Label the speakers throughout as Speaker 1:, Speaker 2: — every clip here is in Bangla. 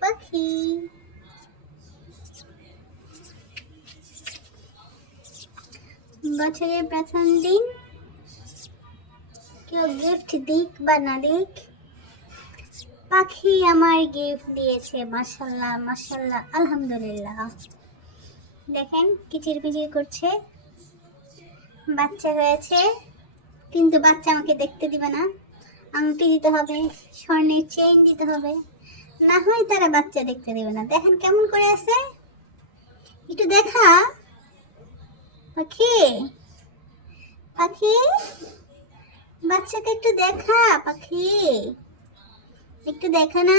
Speaker 1: পাখি। বছরের প্রথম দিন, কেউ গিফট দিক বা না দিক, পাখি আমার গিফট দিয়েছে মাসাল্লাহ মাসাল্লাহ আলহামদুলিল্লাহ। দেখেন কিচির পিচির করছে। বাচ্চা হয়েছে কিন্তু বাচ্চা আমাকে দেখতে দিবে না। আংটি দিতে হবে, স্বর্ণের চেইন দিতে হবে। না হয় তারা বাচ্চা দেখতে দেবে না। দেখেন কেমন করে আছে। একটু দেখা। পাখি। পাখি। বাচ্চাকে একটু দেখা, পাখি। একটু দেখা না।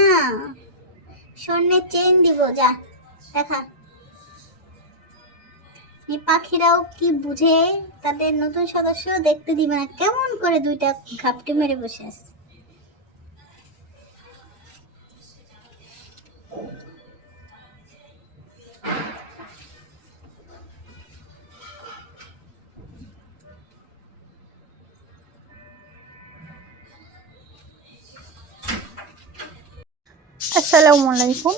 Speaker 1: স্বর্ণের চেন দিব, যা, দেখা। এই পাখিরাও কি বুঝে? তাদের নতুন সদস্য দেখতে দিবে না। কেমন করে দুইটা ঘাপটি মেরে বসে আছে।
Speaker 2: আসসালামু আলাইকুম।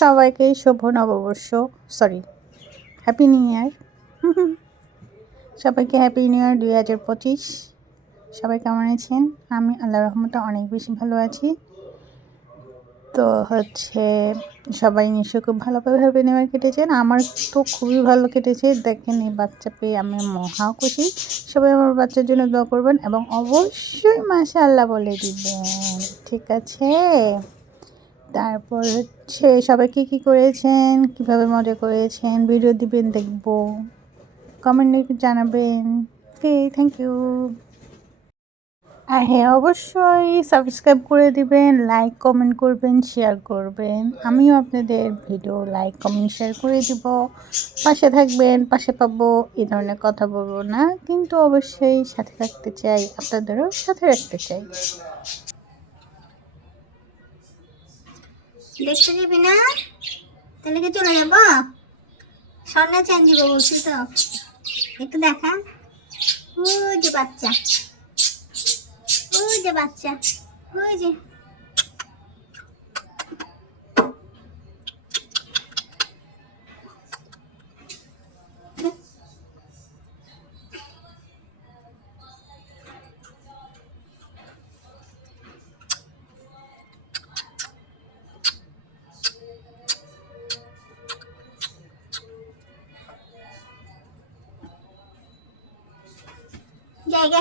Speaker 2: সবাইকে শুভ নববর্ষ। সরি হ্যাপি নিউ ইয়ার সবাইকে হ্যাপি নিউ ইয়ার দুই হাজার পঁচিশ। সবাই কেমন আছেন? আমি আল্লাহ রহমতে অনেক বেশি ভালো আছি। তো হচ্ছে সবাই নিশ্চয়ই খুব ভালোভাবে হ্যাপি নিউ ইয়ার কেটেছেন। আমার তো খুবই ভালো কেটেছে। দেখেন এই বাচ্চা পেয়ে আমি মহা খুশি। সবাই আমার বাচ্চার জন্য দোয়া করবেন এবং অবশ্যই মাসা আল্লাহ বলে দিবেন। ঠিক আছে? তারপর হচ্ছে সবাই কী কী করেছেন? কীভাবে মজা করেছেন? ভিডিও দিবেন, দেখব। কমেন্টে জানাবেন। ওকে থ্যাংক ইউ আর হ্যাঁ অবশ্যই সাবস্ক্রাইব করে দিবেন লাইক কমেন্ট করবেন শেয়ার করবেন। আমিও আপনাদের ভিডিও লাইক কমেন্ট শেয়ার করে দিব। পাশে থাকবেন, পাশে পাবো এই ধরনের কথা বলব না। কিন্তু অবশ্যই সাথে রাখতে চাই, আপনাদেরও সাথে রাখতে চাই।
Speaker 1: দেখতে দিবি না? তাহলে কি চলে যাব? স্বর্ণা চেন দিব বলছি তো। একটু দেখা। ওই যে বাচ্চা। ওই যে বাচ্চা। ওই যে। 下一个